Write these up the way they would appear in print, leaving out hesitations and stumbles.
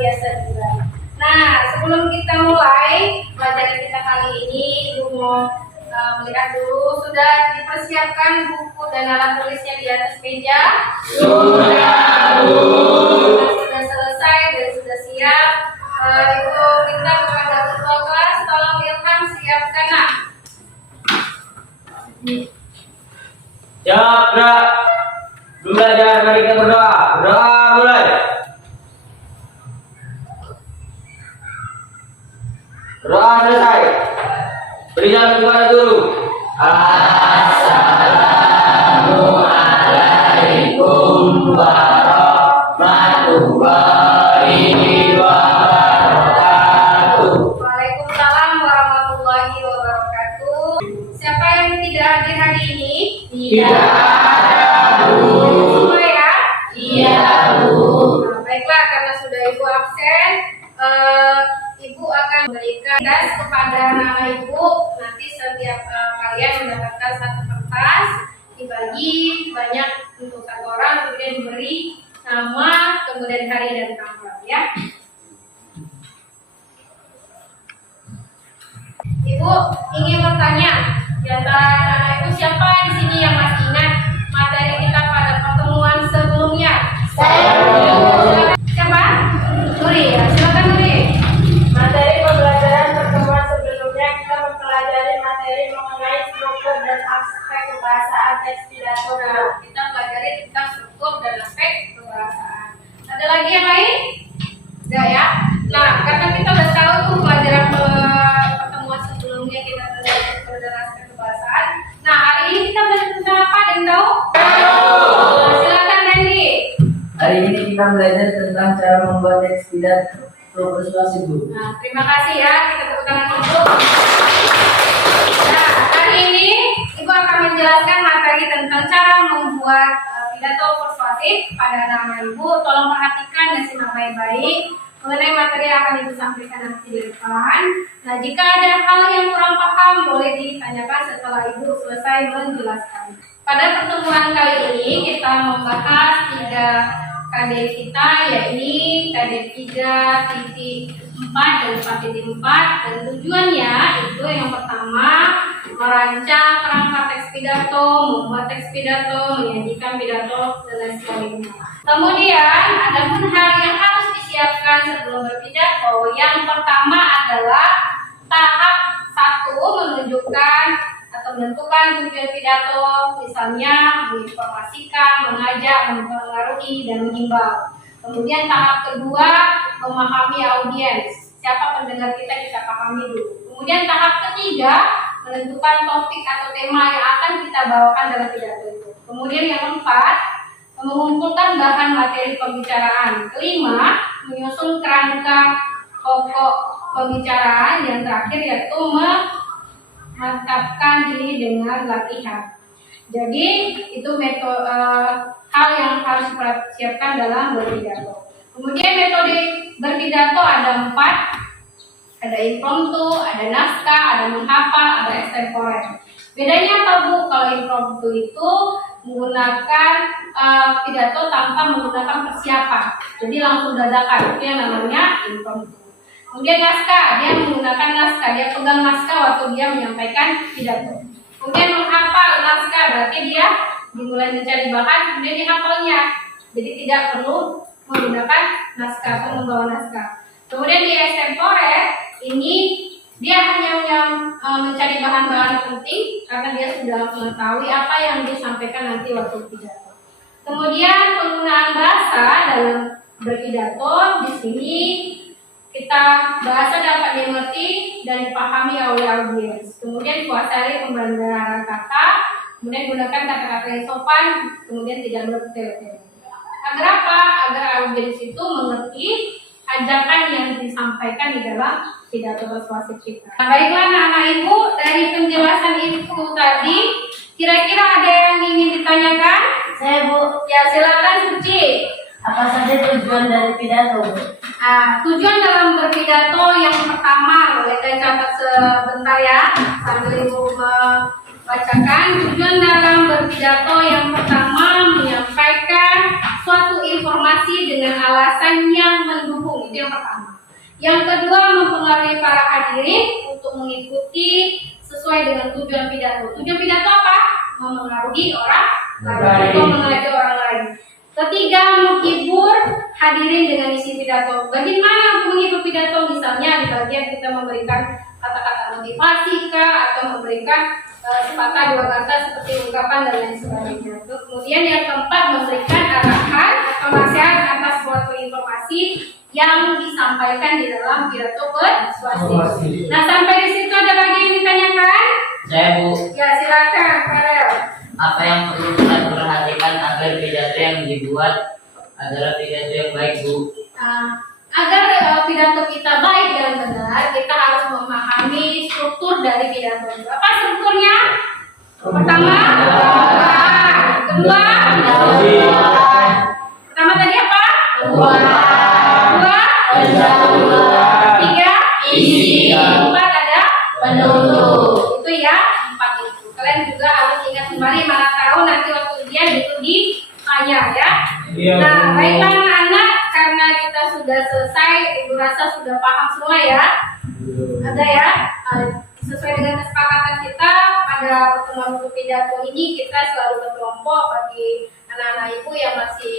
biasa juga. Nah, sebelum kita mulai pelajaran kita kali ini, Ibu mau melihat dulu sudah dipersiapkan buku dan alat tulisnya di atas meja. Sudah, Bu. Sudah selesai dan sudah siap. Ibu minta kepada ketua kelas tolong Ilham siapkan nak. Siap, gerak. Belum belajar, mari kita berdoa. Berdoa mulai. Berdoa selesai. Berikan kepada guru. Assalamualaikum warahmatullahi wabarakatuh. Waalaikumsalam warahmatullahi wabarakatuh. Siapa yang tidak hadir hari ini? Tidak ada, Bu. Semua ya? Iya, Bu. Nah, baiklah, karena sudah Ibu absen, Ibu akan memberikan tugas kepada nama Ibu. Nanti setiap kalian mendapatkan satu kertas, dibagi banyak untuk satu orang, kemudian diberi nama, kemudian hari dan tanggal ya. Ibu ingin bertanya, di antara anak Ibu siapa di sini yang masih ingat materi kita pada pertemuan sebelumnya? Siapa? Nuri ya, silakan Nuri. Materi pembelajaran pertemuan sebelumnya kita mempelajari materi mengenai struktur dan aspek kebahasaan teks pidato. Nah, kita pelajari tentang struktur dan aspek kebahasaan. Ada lagi yang lain? Enggak ya? Nah, karena kita udah tahu tuh pelajaran pertemuan sebelumnya kita belajar struktur dan aspek kebahasaan. Nah, hari ini kita belajar tentang apa? Ada yang tahu? Nah, silakan Randy. Hari ini kita belajar tentang cara membuat teks pidato persuasif, Bu. Nah, terima kasih ya. Kita tepuk tangan dulu. Nah, hari ini Ibu akan menjelaskan materi tentang cara membuat pidato persuasif pada nama Ibu. Tolong perhatikan dan simak baik-baik mengenai materi yang akan Ibu sampaikan nanti di depan. Nah, jika ada hal yang kurang paham, boleh ditanyakan setelah Ibu selesai menjelaskan. Pada pertemuan kali ini kita membahas 3 KD kita, yakni KD 3.4 dan 4.4, dan tujuannya itu yang pertama merancang kerangka teks pidato, membuat teks pidato, menyajikan pidato dan lain sebagainya. Kemudian ada pun hal yang harus disiapkan sebelum berpidato. Yang pertama adalah tahap 1 menunjukkan atau menentukan tujuan pidato, misalnya menginformasikan, mengajak, mempengaruhi, dan mengimbau. Kemudian tahap kedua memahami audiens, siapa pendengar kita pahami dulu. Kemudian tahap ketiga menentukan topik atau tema yang akan kita bawakan dalam pidato itu. Kemudian yang keempat mengumpulkan bahan materi pembicaraan. Kelima menyusun kerangka pokok pembicaraan. Yang terakhir yaitu mantapkan diri dengan latihan. Jadi itu metode hal yang harus dipersiapkan dalam berpidato. Kemudian metode berpidato ada 4, ada impromptu, ada naskah, ada menghafal, ada extempore. Bedanya apa, Bu? Kalau impromptu itu menggunakan pidato tanpa menggunakan persiapan, jadi langsung dadakan, itu yang namanya impromptu. Kemudian naskah, dia menggunakan naskah, dia pegang naskah waktu dia menyampaikan pidato. Kemudian menghafal naskah, berarti dia dimulai mencari bahan, kemudian dihafalnya. Jadi tidak perlu menggunakan naskah atau membawa naskah. Kemudian di extempore, ini dia hanya mencari bahan-bahan penting karena dia sudah mengetahui apa yang disampaikan nanti waktu pidato. Kemudian penggunaan bahasa dalam berpidato di sini kita bahasa dapat dimengerti dan dipahami oleh audiens. Kemudian kuasai pembenaran kata, kemudian gunakan kata-kata yang sopan, kemudian tidak bertele-tele. Agar apa? Agar audiens itu mengerti ajakan yang disampaikan di dalam pidato persuasif kita. Nah, baiklah anak-anak Ibu, dari penjelasan Ibu tadi, kira-kira ada yang ingin ditanyakan? Saya, Bu. Ya, silakan Suci. Apa saja tujuan dari pidato, Bu? Tujuan dalam berpidato yang pertama, boleh saya catat sebentar ya, sambil Ibu bacakan tujuan dalam berpidato. Yang pertama, menyampaikan suatu informasi dengan alasan yang mendukung. Itu yang pertama. Yang kedua, mempengaruhi para hadirin untuk mengikuti sesuai dengan tujuan pidato. Tujuan pidato apa? Memengaruhi orang lain atau mengajak orang lain. Ketiga, menghibur hadirin dengan isi pidato. Bagaimana untuk menghibur pidato? Misalnya di bagian kita memberikan kata-kata motivasi atau memberikan sepatah dua kata seperti ungkapan dan lain sebagainya. Kemudian yang keempat, memberikan arahan atau nasihat atas suatu informasi yang disampaikan di dalam pidato persuasif. Nah, sampai di situ ada lagi yang ditanyakan? Saya, Bu. Ya, silakan, Farel. Apa yang perlu kita perhatikan agar pidato yang dibuat adalah pidato yang baik, Bu? Agar pidato kita baik dan benar, kita harus memahami struktur dari pidato itu. Apa strukturnya? Pertama, kedua, pertama tadi apa? Kedua, tiga, isi, empat ada penutup. Itu ya, empat itu. Kalian juga harus ingat kembali, mana tahu nanti waktu ujian itu ditanya ya. Nah, baiklah anak-anak, karena kita sudah selesai, Ibu rasa sudah paham semua ya. Ada ya, sesuai dengan kesepakatan kita pada pertemuan buku pidato ini, kita selalu berkelompok. Bagi anak-anak Ibu yang masih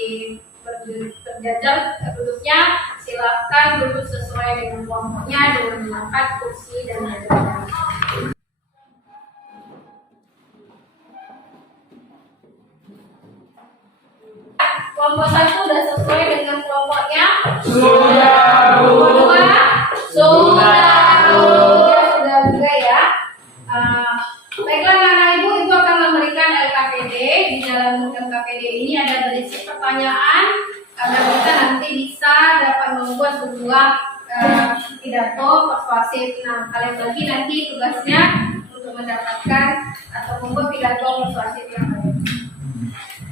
berjajar duduknya, silakan duduk sesuai dengan kelompoknya dengan mengangkat kursi dan lain-lain. Kelompok satu sudah sesuai dengan kelompoknya? Sudah, Bu. Kelompok dua? Sudah, Bu. Sudah juga ya. Baiklah anak ibu akan memberikan LKPD. Di dalam LKPD ini ada berisi pertanyaan agar kita nanti bisa dapat membuat sebuah pidato persuasif. Nah, kalian bagi nanti tugasnya untuk mendapatkan atau membuat pidato persuasif yang baik.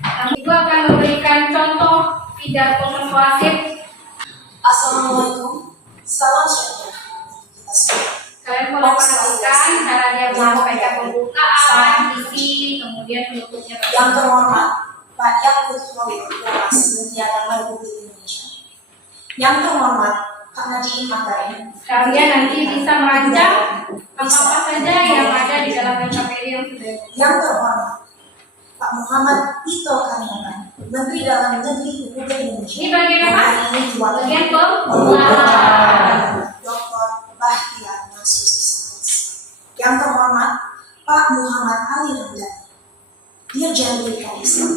Ibu akan memberikan contoh pidato persuasif. Assalamualaikum, salam sejahtera. Kalian boleh perhatikan cara dia menyampaikan pembukaan, isi, kemudian penutupnya. Yang terhormat Pak Yakut Holil, Menteri Agama Republik Indonesia. Yang terhormat Kak Nadine Makarim. Kalian nanti bisa merancang apa-apa saja yang ada di dalam LKPD yang sudah. Yang terhormat Pak Muhammad Tito Karyono, Menteri Dalam Negeri Republik Indonesia. Ini bagian apa? Bagian pembukaan. Dr. Bahtiar Nasusi Sains. Yang terhormat Pak Muhammad Ali Ramdhani, Dirjen Pendidikan Islam.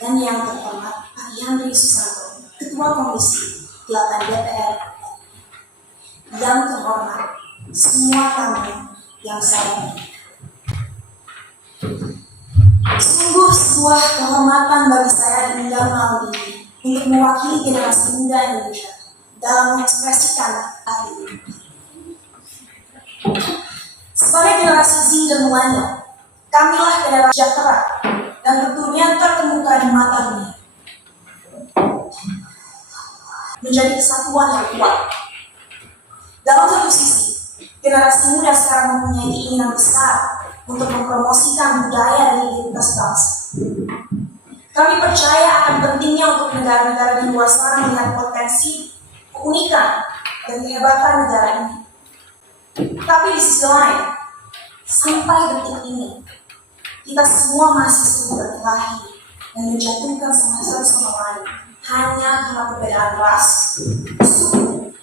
Dan yang terhormat Pak Yandri Susanto, Ketua Komisi 8 DPR. Yang terhormat semua tamu yang saya hormati. Sungguh sebuah kehormatan bagi saya diundang malam ini untuk mewakili generasi muda Indonesia dalam mengekspresikan hari ini. Sebagai generasi Z dan milenial, kamilah generasi sejahtera dan tentunya terkemuka di mata dunia. Menjadi kesatuan yang kuat. Dalam satu sisi, generasi muda sekarang mempunyai keinginan besar untuk mempromosikan budaya dan identitas bangsa. Kami percaya akan pentingnya untuk negara-negara di luar sana melihat potensi, keunikan, dan kehebatan negara ini. Tapi di sisi lain, sampai detik ini, kita semua masih sering berkelahi dan menjatuhkan satu sama lain hanya karena perbedaan ras, suku.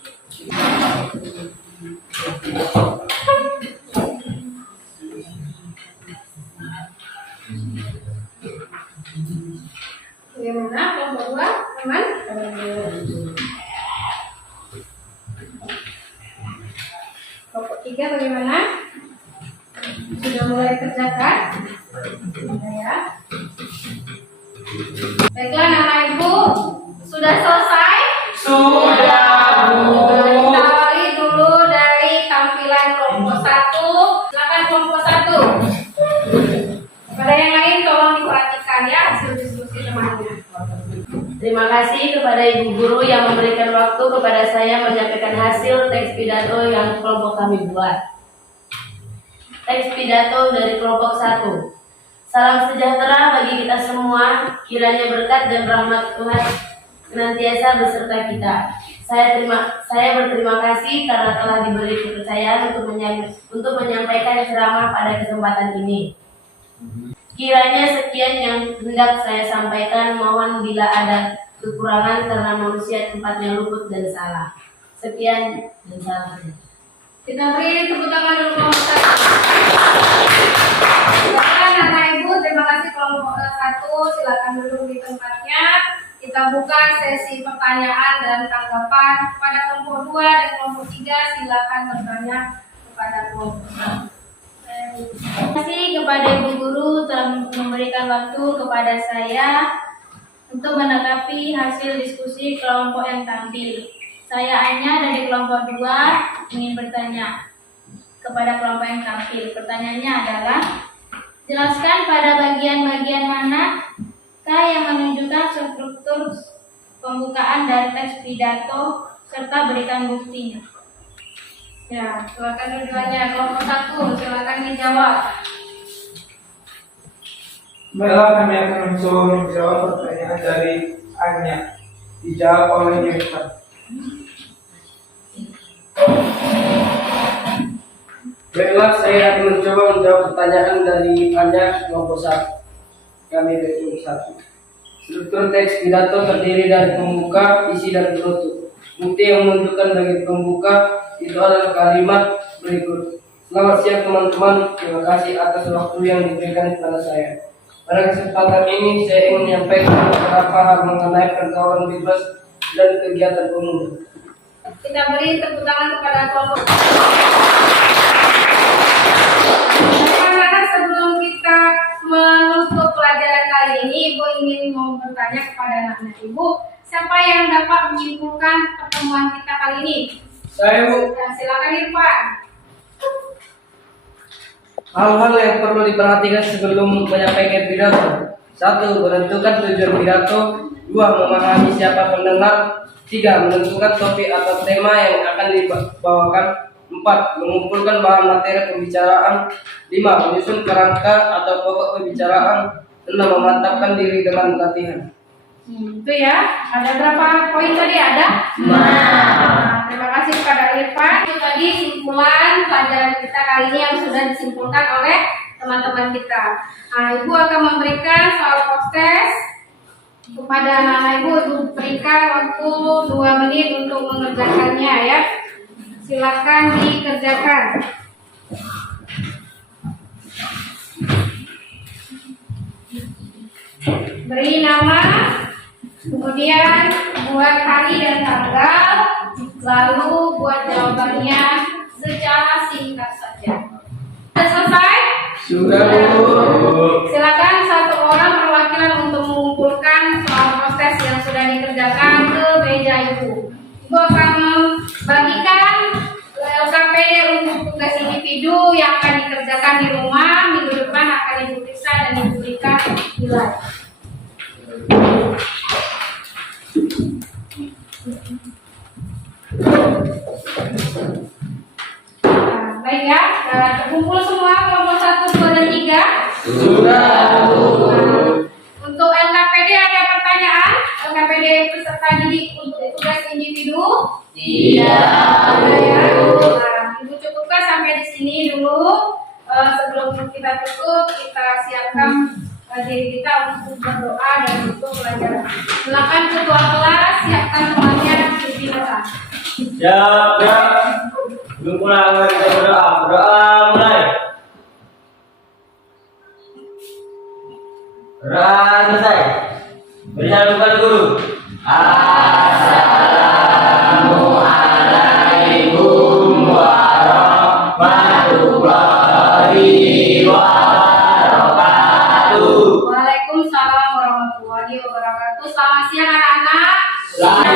Bagaimana kelompok dua, teman? Kelompok tiga bagaimana? Sudah mulai kerjakan? Sudah ya. Baiklah anak ibu, sudah selesai? Sudah, Bu. Kita awali dulu dari tampilan kelompok satu. Silakan kelompok satu. Pada yang lain tolong diperhatikan ya hasil diskusi temannya. Terima kasih kepada Ibu Guru yang memberikan waktu kepada saya menyampaikan hasil teks pidato yang kelompok kami buat. teks pidato dari kelompok 1. Salam sejahtera bagi kita semua, kiranya berkat dan rahmat Tuhan senantiasa beserta kita. Saya berterima kasih karena telah diberi kepercayaan untuk menyampaikan ceramah pada kesempatan ini. Kiranya sekian yang hendak saya sampaikan, mohon bila ada kekurangan karena manusia tempatnya luput dan salah. Sekian dan salam. Kita beri tepuk tangan dulu kelompok 1. Silakan anak ibu, terima kasih kelompok 1. Silakan duduk di tempatnya. Kita buka sesi pertanyaan dan tanggapan kepada kelompok 2 dan kelompok 3. Silakan bertanya kepada kelompok 1. Terima kasih kepada Ibu Guru telah memberikan waktu kepada saya untuk menanggapi hasil diskusi kelompok yang tampil. Saya Anya dari kelompok 2 ingin bertanya kepada kelompok yang tampil. Pertanyaannya adalah, jelaskan pada bagian-bagian manakah yang menunjukkan struktur pembukaan dari teks pidato serta berikan buktinya. Ya, silakan dua-duanya. Kelompok 1, silakan dijawab. Baiklah, kami akan mencoba menjawab pertanyaan dari Anya. Dijawab oleh Irfan. Baiklah, saya akan mencoba menjawab pertanyaan dari Anya kelompok 1. Kami dari kelompok 1. Struktur teks pidato terdiri dari pembuka, isi, dan penutup. Bukti yang menunjukkan bagi pembuka itu adalah kalimat berikut. Selamat siang teman-teman, terima kasih atas waktu yang diberikan kepada saya. Pada kesempatan ini saya ingin menyampaikan beberapa hal mengenai pergaulan bebas dan kegiatan pemuda. Kita beri tepuk tangan kepada kelompok. Karena sebelum kita menutup pelajaran kali ini, Ibu ingin mau bertanya kepada anak-anak Ibu, siapa yang dapat menyimpulkan pertemuan kita kali ini? Saya, Bu. Ya, silakan Irfan. Hal-hal yang perlu diperhatikan sebelum menyampaikan pidato. 1. Menentukan tujuan pidato. 2. Memahami siapa pendengar. 3. Menentukan topik atau tema yang akan dibawakan. 4. Mengumpulkan bahan materi pembicaraan. 5. Menyusun kerangka atau pokok pembicaraan. 6. Memantapkan diri dengan latihan. Itu ya, ada berapa poin tadi ada? Nah, terima kasih kepada Irfan. Itu tadi simpulan pelajaran kita kali ini yang sudah disimpulkan oleh teman-teman kita. Nah, Ibu akan memberikan soal post-test kepada anak-anak Ibu. Ibu berikan waktu 2 menit untuk mengerjakannya ya. Silakan dikerjakan. Beri nama, kemudian buat hari dan tanggal, lalu buat jawabannya secara singkat saja. Sudah selesai? Sudah, Bu. Silakan satu orang perwakilan untuk mengumpulkan soal proses yang sudah dikerjakan ke meja Ibu. Ibu akan membagikan LKPD untuk tugas individu yang akan dikerjakan di rumah. Minggu depan akan Ibu periksa dan Ibu berikan nilai. Nah, baik ya, terkumpul semua kelompok 1, 2, dan 3. Sudah, Bu. Untuk LKPD ada pertanyaan? LKPD peserta didik untuk tugas individu? Tidak. Ada ya. Nah, Ibu cukupkan sampai di sini dulu. Sebelum kita tutup, kita siapkan diri kita untuk berdoa dan untuk belajar. Silakan ketua kelas siapkan temannya di depan. Siap, ya. Belum pulang, kita berdoa. Berdoa mulai. Berdoa selesai. Beri salam kepada guru. Assalamualaikum warahmatullahi wabarakatuh. Waalaikumsalam warahmatullahi wabarakatuh. Selamat siang anak-anak. Selamat